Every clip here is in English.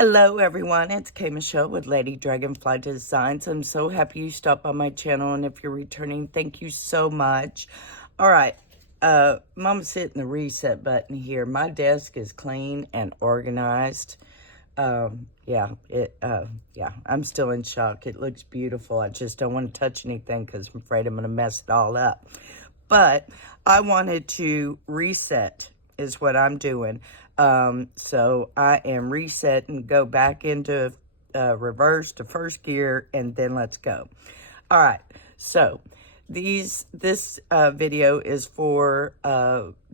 Hello everyone, it's Kay Michelle with Lady Dragonfly Designs. I'm so happy you stopped by my channel, and if you're returning, thank you so much. All right, Mama's hitting the reset button here. My desk is clean and organized. Yeah, I'm still in shock. It looks beautiful. I just don't want to touch anything because I'm afraid I'm going to mess it all up. But I wanted to reset is what I'm doing. So I am resetting, go back into reverse to first gear, and then let's go. All right, so this video is for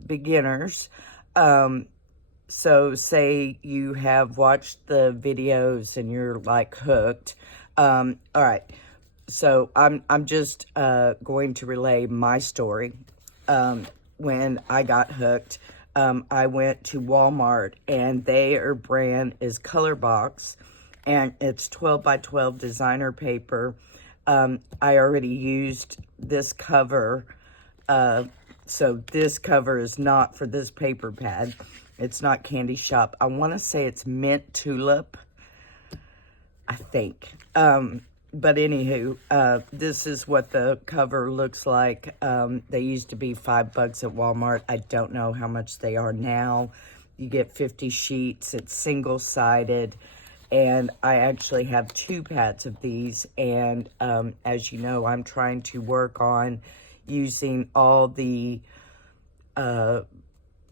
beginners. So say you have watched the videos and you're like hooked. All right, so I'm just going to relay my story. When I got hooked, I went to Walmart, and their brand is Colorbox, and it's 12 by 12 designer paper. I already used this cover, so this cover is not for this paper pad. It's not Candy Shop. I want to say it's Mint Tulip, I think. But anywho, this is what the cover looks like. They used to be $5 at Walmart. I don't know how much they are now. You get 50 sheets. It's single-sided. And I actually have 2 pads of these. And as you know, I'm trying to work on using all the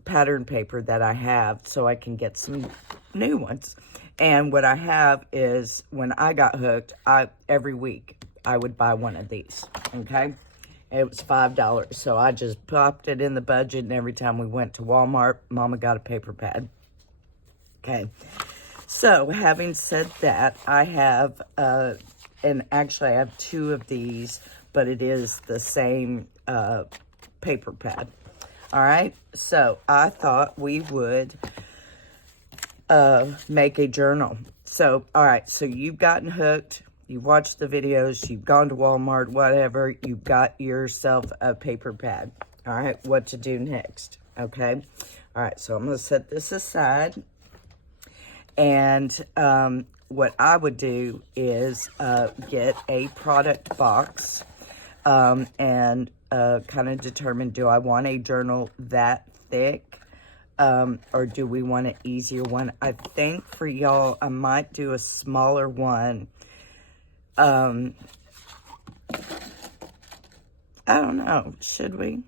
pattern paper that I have so I can get some new ones. And what I have is, when I got hooked, every week I would buy one of these, okay? It was $5, so I just popped it in the budget, and every time we went to Walmart, Mama got a paper pad, okay? So, having said that, I have, and actually I have 2 of these, but it is the same paper pad. All right, so I thought we would make a journal. So, all right, so you've gotten hooked, you've watched the videos, you've gone to Walmart, whatever, you've got yourself a paper pad. All right, what to do next, okay? All right, so I'm going to set this aside, and what I would do is get a product box, and kind of determine, do I want a journal that thick? Or do we want an easier one? I think for y'all, I might do a smaller one. I don't know. Should we?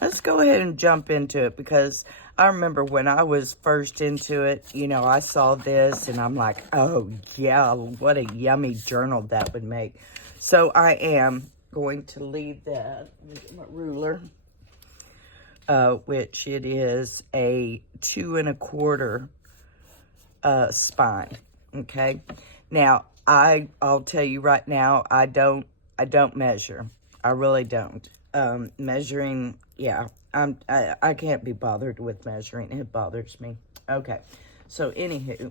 Let's go ahead and jump into it, because I remember when I was first into it, you know, I saw this and I'm like, oh yeah, what a yummy journal that would make. So I am going to leave that. Let me get my ruler. Which it is a 2 1/4 spine. Okay. Now I'll tell you right now, I don't measure. I really don't. Measuring, yeah, I can't be bothered with measuring. It bothers me. Okay. So anywho,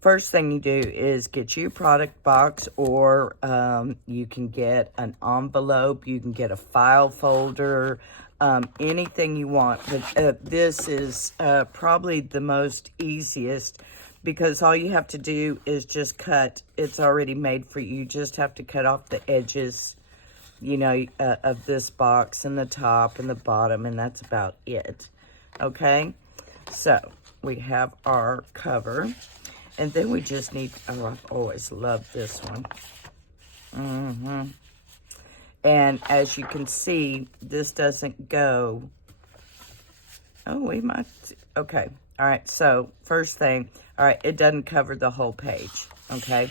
first thing you do is get you a product box, or you can get an envelope, you can get a file folder, anything you want. But this is probably the most easiest, because all you have to do is just cut. It's already made for you. You just have to cut off the edges, you know, of this box, and the top and the bottom, and that's about it. Okay, so we have our cover. And then we just need, oh, I've always loved this one. And as you can see, this doesn't go, oh, we might, okay. All right, so first thing, all right, it doesn't cover the whole page, okay?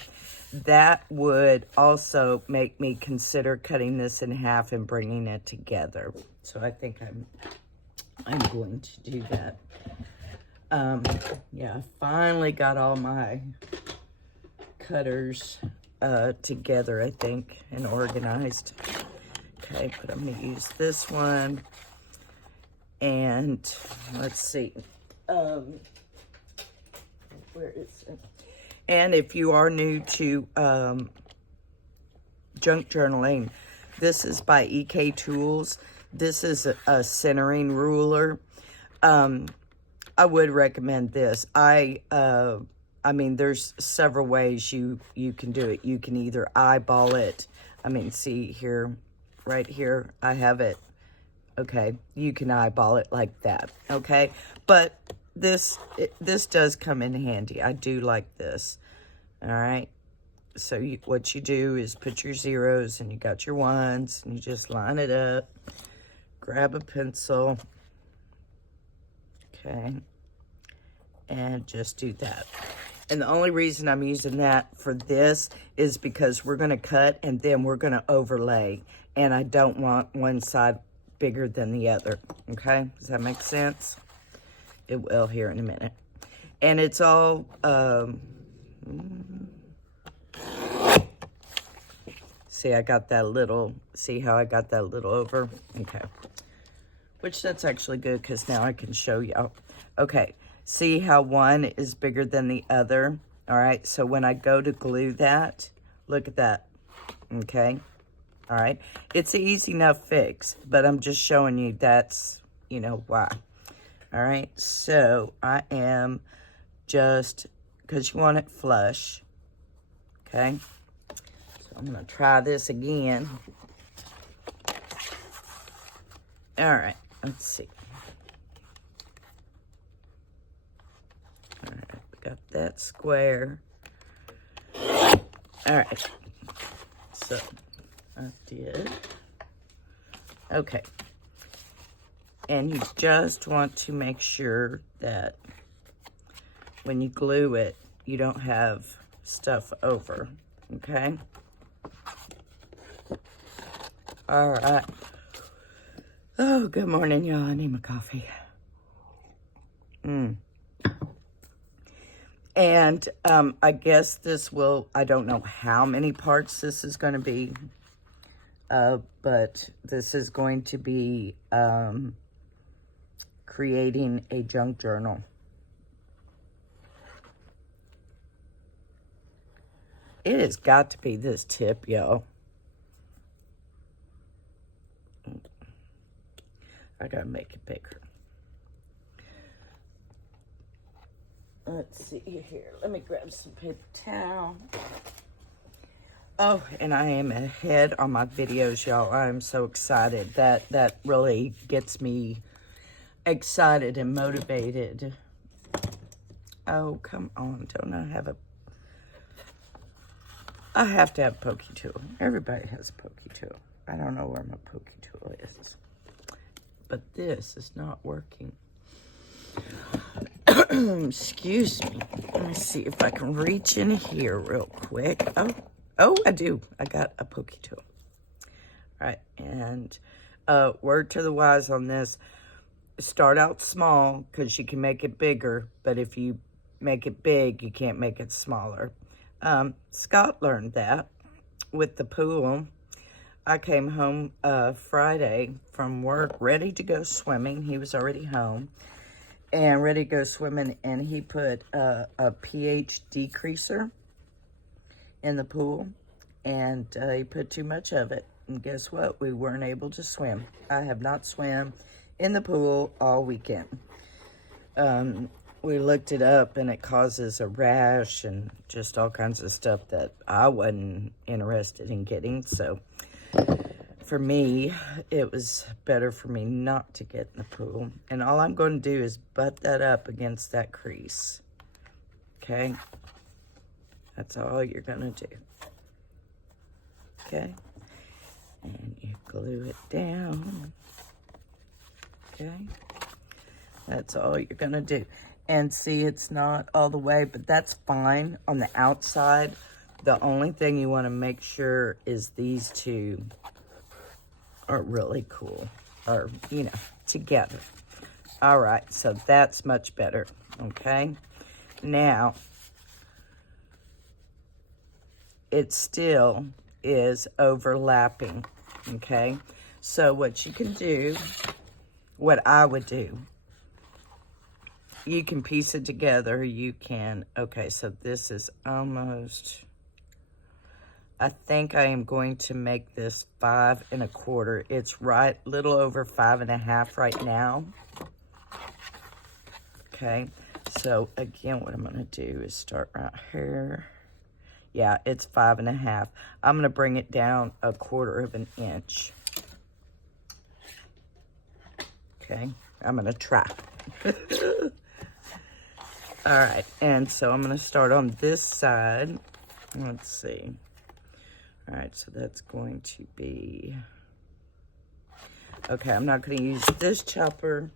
That would also make me consider cutting this in half and bringing it together. So I think I'm going to do that. Yeah, I finally got all my cutters together, I think, and organized. Okay, but I'm going to use this one. And let's see. Where is it? And if you are new to junk journaling, this is by EK Tools. This is a centering ruler. I would recommend this. I mean, there's several ways you can do it. You can either eyeball it. I mean, see here, right here, I have it. Okay, you can eyeball it like that. Okay, but this does come in handy. I do like this. All right. So what you do is put your zeros and you got your ones and you just line it up. Grab a pencil. Okay. And just do that. And the only reason I'm using that for this is because we're going to cut and then we're going to overlay. And I don't want one side bigger than the other. Okay? Does that make sense? It will here in a minute. And it's all... see, I got that little... See how I got that little over? Okay. Which that's actually good because now I can show y'all. Okay. See how one is bigger than the other? All right. So when I go to glue that, look at that. Okay. All right. It's an easy enough fix, but I'm just showing you that's, you know, why. All right. So I am just, because you want it flush. Okay. So I'm going to try this again. All right. Let's see. All right. Got that square. All right. So I did. Okay. And you just want to make sure that when you glue it, you don't have stuff over. Okay? All right. Oh, good morning, y'all. I need my coffee. And I guess this will, I don't know how many parts this is going to be, but this is going to be creating a junk journal. It has got to be this tip, y'all. I gotta make it bigger. Let's see here. Let me grab some paper towel. Oh, and I am ahead on my videos, y'all. I am so excited. That really gets me excited and motivated. Oh, come on. Don't I have a... I have to have a pokey tool. Everybody has a pokey tool. I don't know where my pokey tool is. But this is not working. Excuse me. Let me see if I can reach in here real quick. Oh, I do. I got a pokey tool. All right, and word to the wise on this, start out small because you can make it bigger, but if you make it big, you can't make it smaller. Scott learned that with the pool. I came home Friday from work ready to go swimming. He was already home and ready to go swimming, and he put a pH decreaser in the pool, and he put too much of it. And guess what? We weren't able to swim. I have not swam in the pool all weekend. We looked it up, and it causes a rash and just all kinds of stuff that I wasn't interested in getting. So for me, it was better for me not to get in the pool. And all I'm going to do is butt that up against that crease. Okay? That's all you're going to do. Okay? And you glue it down. Okay? That's all you're going to do. And see, it's not all the way, but that's fine on the outside. The only thing you want to make sure is these two are really cool, or, you know, together. All right, so that's much better, okay? Now, it still is overlapping, okay? So what you can do, what I would do, you can piece it together. You can, okay, so this is almost, I think I am going to make this 5 1/4. It's right, little over 5 1/2 right now. Okay, so again, what I'm going to do is start right here. Yeah, it's 5.5. I'm going to bring it down 1/4 of an inch. Okay, I'm going to try. All right, and so I'm going to start on this side. Let's see. All right, so that's going to be... Okay, I'm not going to use this chopper.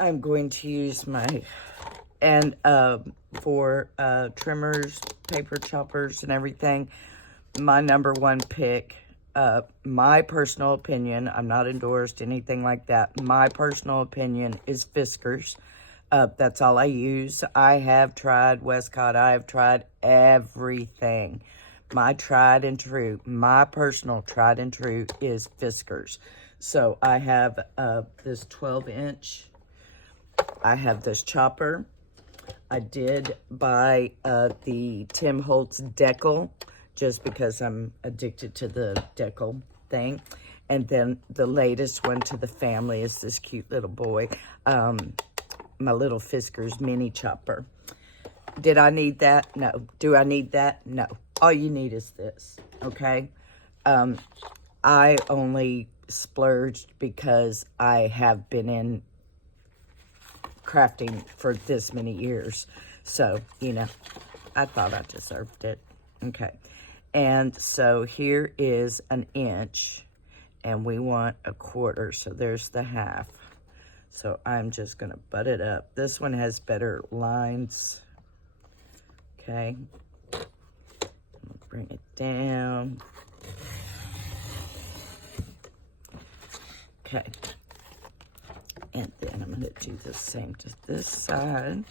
I'm going to use my... And for trimmers, paper choppers, and everything, my #1 pick, my personal opinion, I'm not endorsed, anything like that. My personal opinion is Fiskars. That's all I use. I have tried Westcott. I have tried everything. My tried and true, my personal tried and true is Fiskars. So I have this 12-inch. I have this chopper. I did buy the Tim Holtz Decal just because I'm addicted to the Decal thing. And then the latest one to the family is this cute little boy, my little Fiskars mini chopper. Did I need that? No. Do I need that? No. All you need is this, okay? I only splurged because I have been in crafting for this many years. So, you know, I thought I deserved it. Okay. And so here is an inch, and we want 1/4. So there's the half. So I'm just going to butt it up. This one has better lines. Okay. Bring it down. Okay. And then I'm going to do the same to this side.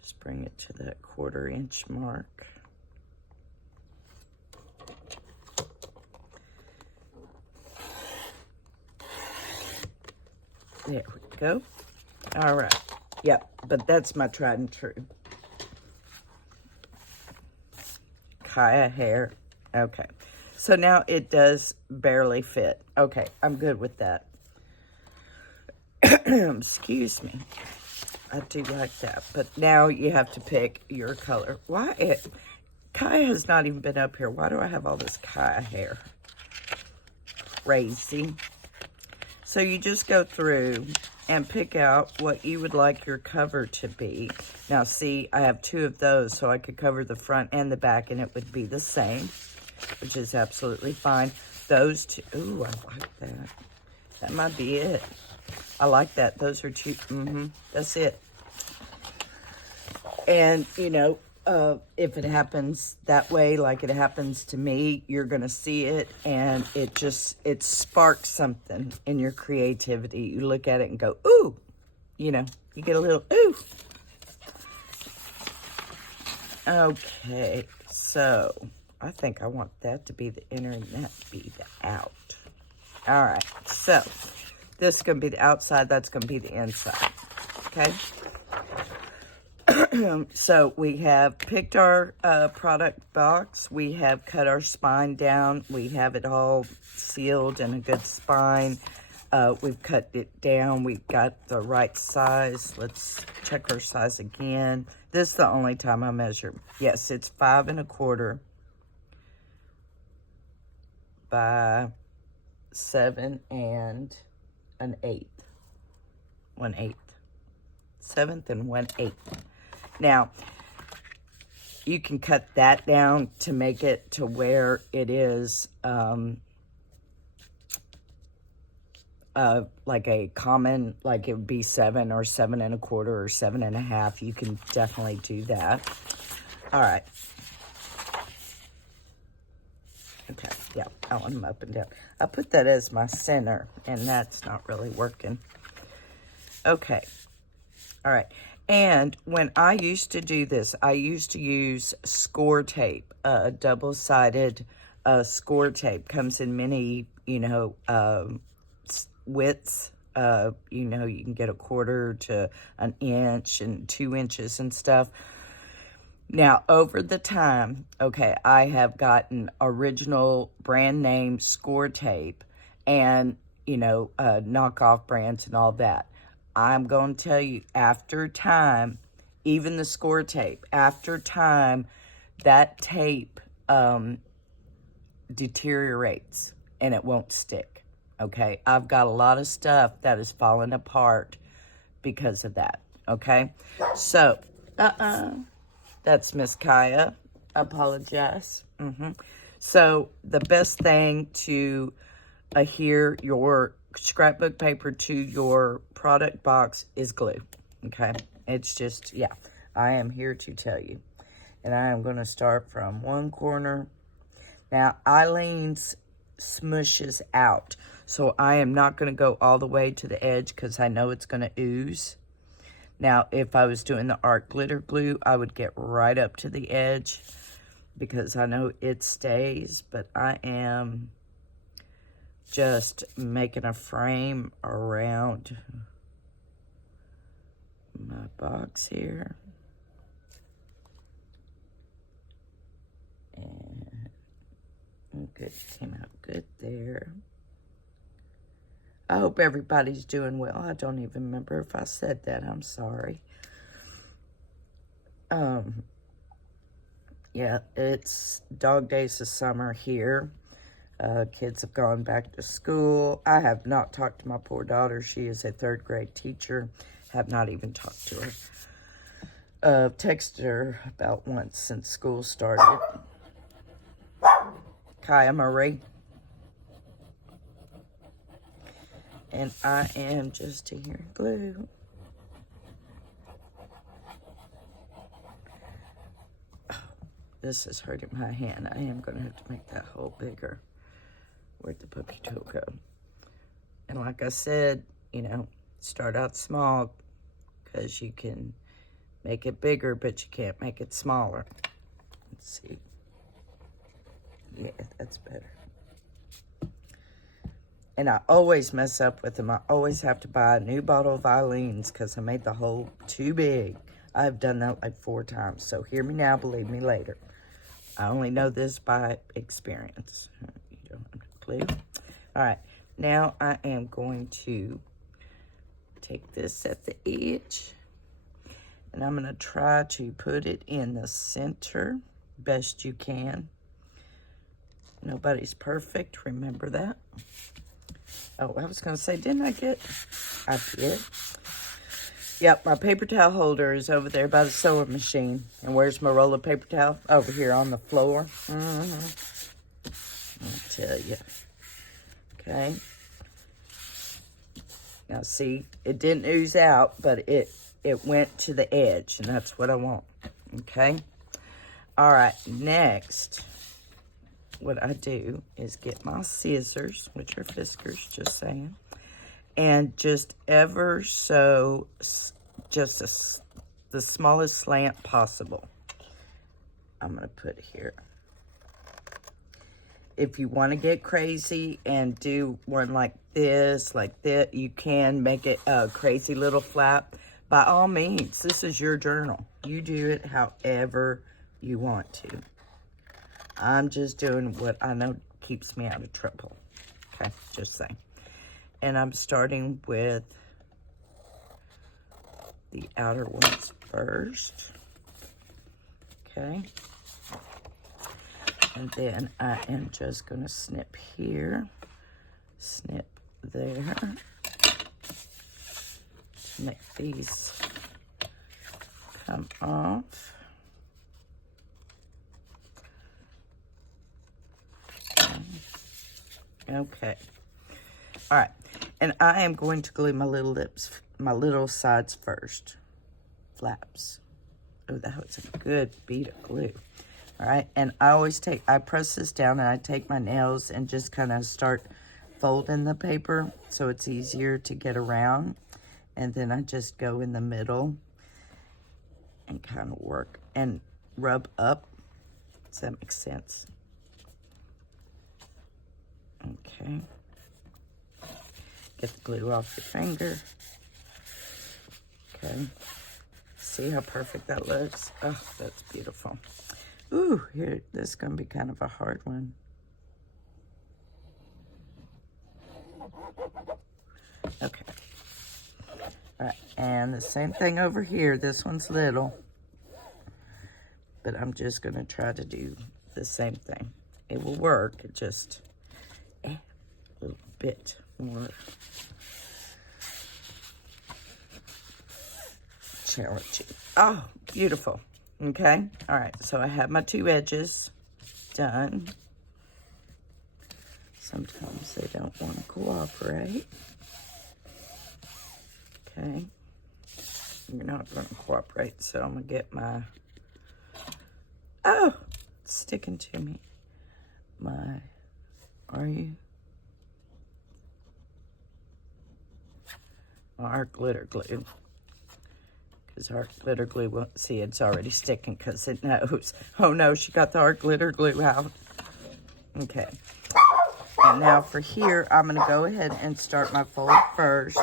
Just bring it to that 1/4 inch mark. There we go. All right. Yep, but that's my tried and true. Kaya hair. Okay. So now it does barely fit. Okay, I'm good with that. Excuse me. I do like that. But now you have to pick your color. Why? Kaya has not even been up here. Why do I have all this Kaya hair? Crazy. So you just go through and pick out what you would like your cover to be. Now see, I have 2 of those, so I could cover the front and the back and it would be the same, which is absolutely fine. Those 2, ooh, I like that. That might be it. I like that. Those are 2, that's it. And, you know, if it happens that way, like it happens to me, you're going to see it, and it sparks something in your creativity. You look at it and go, ooh, you know, you get a little, ooh. Okay, so I think I want that to be the inner and that to be the out. All right, so this is going to be the outside, that's going to be the inside, okay? So we have picked our product box. We have cut our spine down. We have it all sealed in a good spine. We've cut it down. We've got the right size. Let's check our size again. This is the only time I measure. Yes, it's 5 1/4 by 7 1/8. 1/8. 7th and 1/8. Now, you can cut that down to make it to where it is like a common, like it would be 7 or 7 1/4 or 7 1/2. You can definitely do that. All right. Okay, yeah, I want them up and down. I put that as my center, and that's not really working. Okay. All right. And when I used to do this, I used to use score tape, double-sided score tape. Comes in many, you know, widths. You know, you can get 1/4 to an inch and 2 inches and stuff. Now, over the time, okay, I have gotten original brand name score tape and, you know, knockoff brands and all that. I'm going to tell you, after time, even the score tape, after time, that tape deteriorates and it won't stick. Okay, I've got a lot of stuff that is falling apart because of that. Okay, so that's Miss Kaya. Apologize. So the best thing to adhere your scrapbook paper to your product box is glue. Okay, it's just, yeah, I am here to tell you. And I am going to start from one corner. Now, Eileen's smushes out, so I am not going to go all the way to the edge because I know it's going to ooze. Now, if I was doing the art glitter glue, I would get right up to the edge because I know it stays, but I am just making a frame around my box here. And good, came out good there. I hope everybody's doing well. I don't even remember if I said that. I'm sorry. Yeah, it's dog days of summer here. Kids have gone back to school. I have not talked to my poor daughter. She is a 3rd grade teacher. Have not even talked to her. Texted her about once since school started. Kaya Marie. And I am just here glue. Oh, this is hurting my hand. I am going to have to make that hole bigger. Where'd the puppy toe go? And like I said, you know, start out small because you can make it bigger, but you can't make it smaller. Let's see. Yeah, that's better. And I always mess up with them. I always have to buy a new bottle of Eileen's because I made the hole too big. I've done that like 4 times. So hear me now, believe me later. I only know this by experience. You don't have a clue. All right. Now I am going to take this at the edge. And I'm going to try to put it in the center best you can. Nobody's perfect. Remember that. Oh, I was going to say, didn't I did. Yep, my paper towel holder is over there by the sewing machine. And where's my roll of paper towel? Over here on the floor. I'll tell you. Okay. Now, see, it didn't ooze out, but it went to the edge, and that's what I want. Okay. All right, next, what I do is get my scissors, which are Fiskars, just saying, and just ever so, the smallest slant possible. I'm going to put here. If you want to get crazy and do one like this, you can make it a crazy little flap. By all means, this is your journal. You do it however you want to. I'm just doing what I know keeps me out of trouble. Okay, just saying. And I'm starting with the outer ones first. Okay. And then I am just going to snip here, snip there, to make these come off. Okay. All right. And I am going to glue my little lips, my little sides first. Flaps. Oh, that was a good bead of glue. All right. And I press this down and I take my nails and just kind of start folding the paper so it's easier to get around. And then I just go in the middle and kind of work and rub up. Does that make sense? Okay. Get the glue off your finger. Okay. See how perfect that looks? Oh, that's beautiful. Ooh, here, this is going to be kind of a hard one. Okay. All right, and the same thing over here. This one's little, but I'm just going to try to do the same thing. It will work, it just a little bit more challenging. Oh, beautiful. Okay, all right, so I have my 2 edges done. Sometimes they don't want to cooperate. Okay, you're not going to cooperate, so I'm going to get my, oh, it's sticking to me. Are you? Our glitter glue. Because our glitter glue won't see it's already sticking because it knows. Oh no, she got the art glitter glue out. Okay. And now for here, I'm going to go ahead and start my fold first.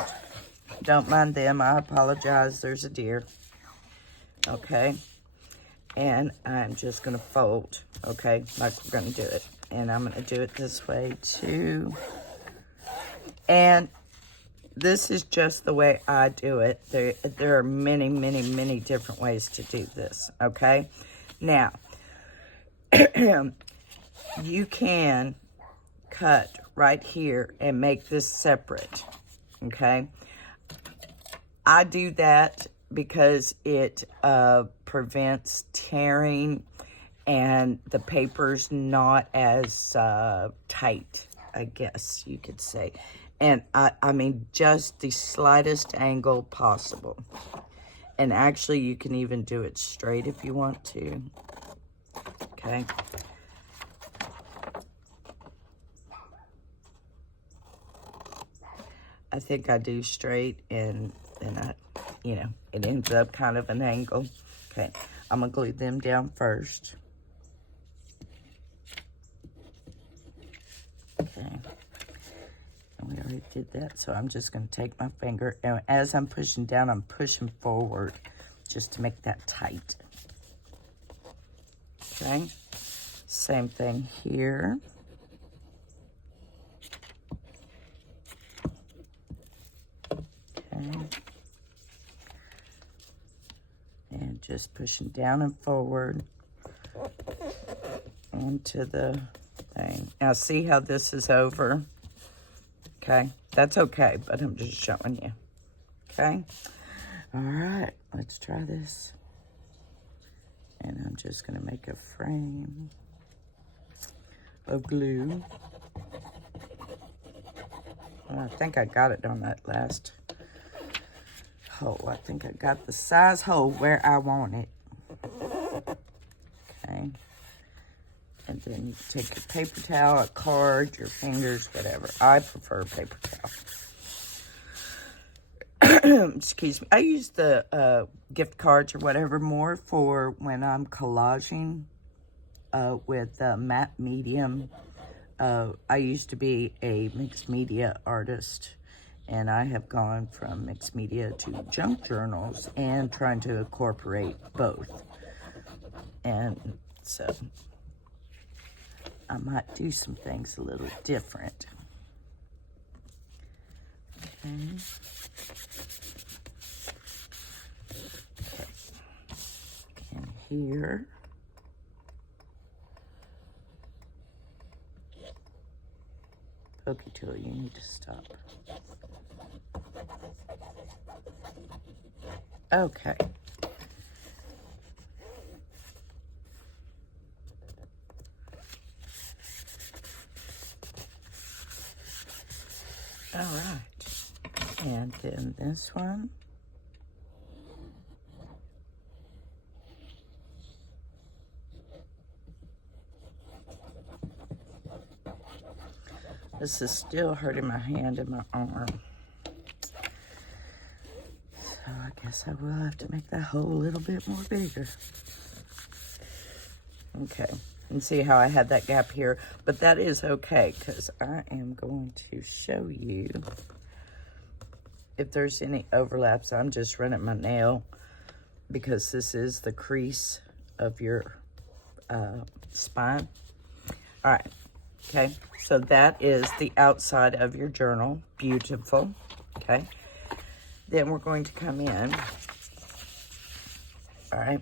Don't mind them. I apologize. There's a deer. Okay. And I'm just going to fold. Okay. Like we're going to do it. And I'm going to do it this way too. And this is just the way I do it. There are many, many, many different ways to do this. Okay. Now, you can cut right here and make this separate. Okay. I do that because it prevents tearing and the paper's not as tight, I guess you could say. And I mean, just the slightest angle possible. And actually, you can even do it straight if you want to. Okay. I think I do straight and then it ends up kind of an angle. Okay, I'm gonna glue them down first. Okay, and we already did that, so I'm just gonna take my finger, and as I'm pushing down, I'm pushing forward just to make that tight. Okay, same thing here. Okay. And just pushing down and forward onto the thing. Now see how this is over? Okay, that's okay, but I'm just showing you. Okay, all right, let's try this. And I'm just gonna make a frame of glue. Well, I think I got it on that last hole. I think I got the size hole where I want it. Okay. And then you take your paper towel, a card, your fingers, whatever. I prefer paper towel. Excuse me. I use the gift cards or whatever more for when I'm collaging with matte medium. I used to be a mixed media artist, and I have gone from mixed media to junk journals and trying to incorporate both. And so I might do some things a little different. Okay. Okay. And here. Pokey tool, you need to stop. Okay. All right. And then this one. This is still hurting my hand and my arm. So I guess I will have to make that hole a little bit more bigger. Okay, and see how I had that gap here, but that is okay because I am going to show you if there's any overlaps. I'm just running my nail because this is the crease of your spine. All right. Okay, so that is the outside of your journal. Beautiful. Okay. then we're going to come in. All right.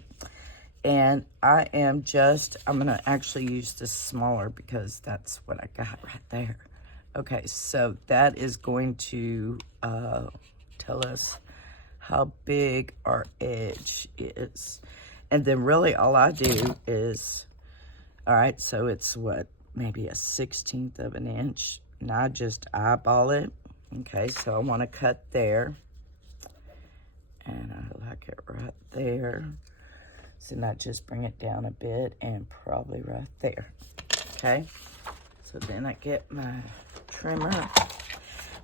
And I'm going to actually use this smaller because that's what I got right there. Okay, so that is going to tell us how big our edge is. And then really all I do is, all right, so it's what, maybe a 1/16 of an inch. And I just eyeball it. Okay, so I want to cut there. And I like it right there. So now just bring it down a bit and probably right there. Okay, so then I get my trimmer.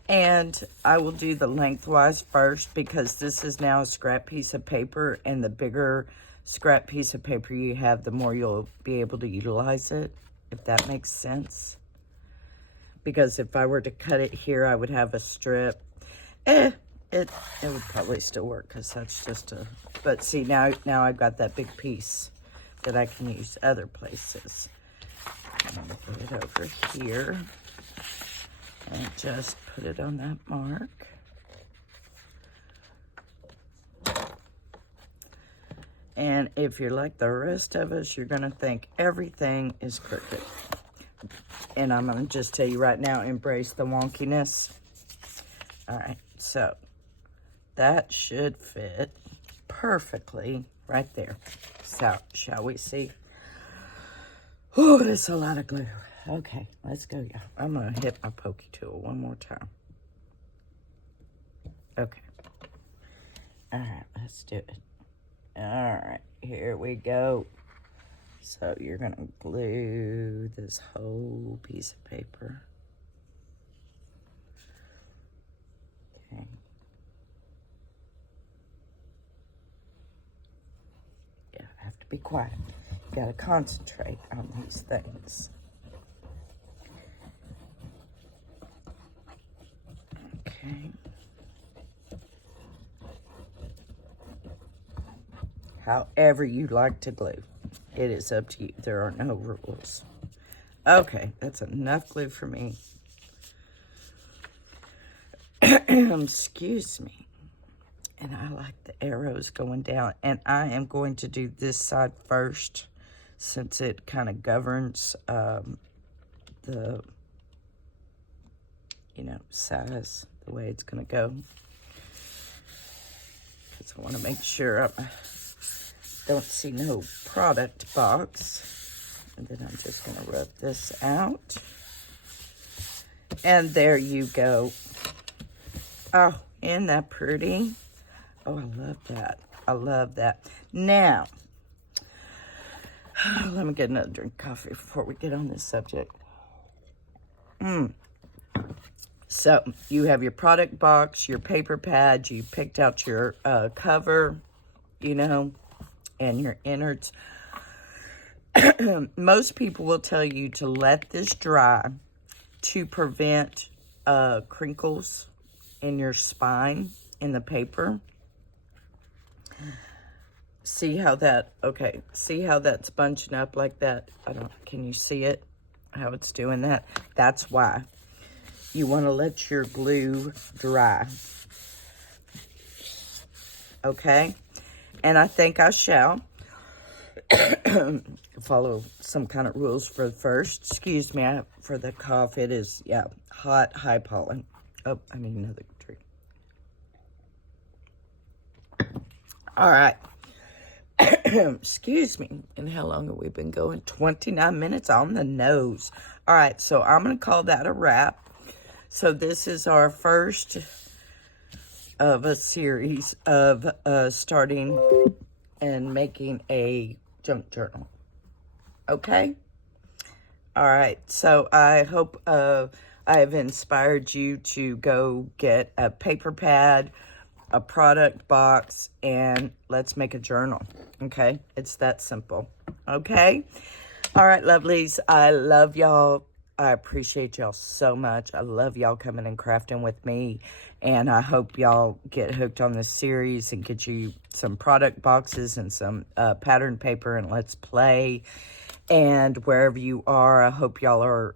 And I will do the lengthwise first because this is now a scrap piece of paper, and the bigger scrap piece of paper you have, the more you'll be able to utilize it, if that makes sense. Because if I were to cut it here, I would have a strip. It would probably still work because that's just a, but see, now I've got that big piece that I can use other places. I'm going to get it over here and just put it on that mark. And if you're like the rest of us, you're going to think everything is crooked. And I'm going to just tell you right now, embrace the wonkiness. All right, so that should fit perfectly right there. So, shall we see? Oh, that's a lot of glue. Okay, let's go, y'all. I'm going to hit my pokey tool one more time. Okay. All right, let's do it. All right, here we go. So, you're going to glue this whole piece of paper. Okay. I have to be quiet. You gotta concentrate on these things. Okay. However you like to glue. It is up to you. There are no rules. Okay, that's enough glue for me. Excuse me. And I like the arrows going down. And I am going to do this side first, since it kind of governs the, size, the way it's going to go. Because I want to make sure I don't see no product box. And then I'm just going to rub this out. And there you go. Oh, isn't that pretty? Oh, I love that. I love that. Now, let me get another drink of coffee before we get on this subject. So, you have your product box, your paper pad, you picked out your cover, and your innards. Most people will tell you to let this dry to prevent crinkles in your spine in the paper. See how that's bunching up like that? Can you see it? How it's doing that? That's why. You want to let your glue dry. Okay? And I think I shall follow some kind of rules for the first. Excuse me for the cough. It is, hot, high pollen. Oh, I need another drink. All right. Excuse me. And how long have we been going? 29 minutes on the nose. All right, so I'm going to call that a wrap. So this is our first of a series of starting and making a junk journal. Okay? All right, so I hope I have inspired you to go get a paper pad, a product box, and let's make a journal. Okay? It's that simple. Okay? All right, lovelies. I love y'all. I appreciate y'all so much. I love y'all coming and crafting with me. And I hope y'all get hooked on this series and get you some product boxes and some pattern paper, and let's play. And wherever you are, I hope y'all are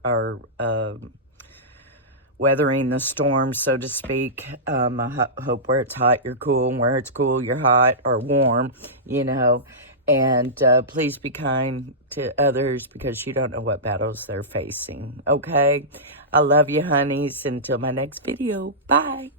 weathering the storm, so to speak. I hope where it's hot, you're cool, and where it's cool, you're hot or warm, you know. And please be kind to others because you don't know what battles they're facing, okay? I love you, honeys. Until my next video. Bye.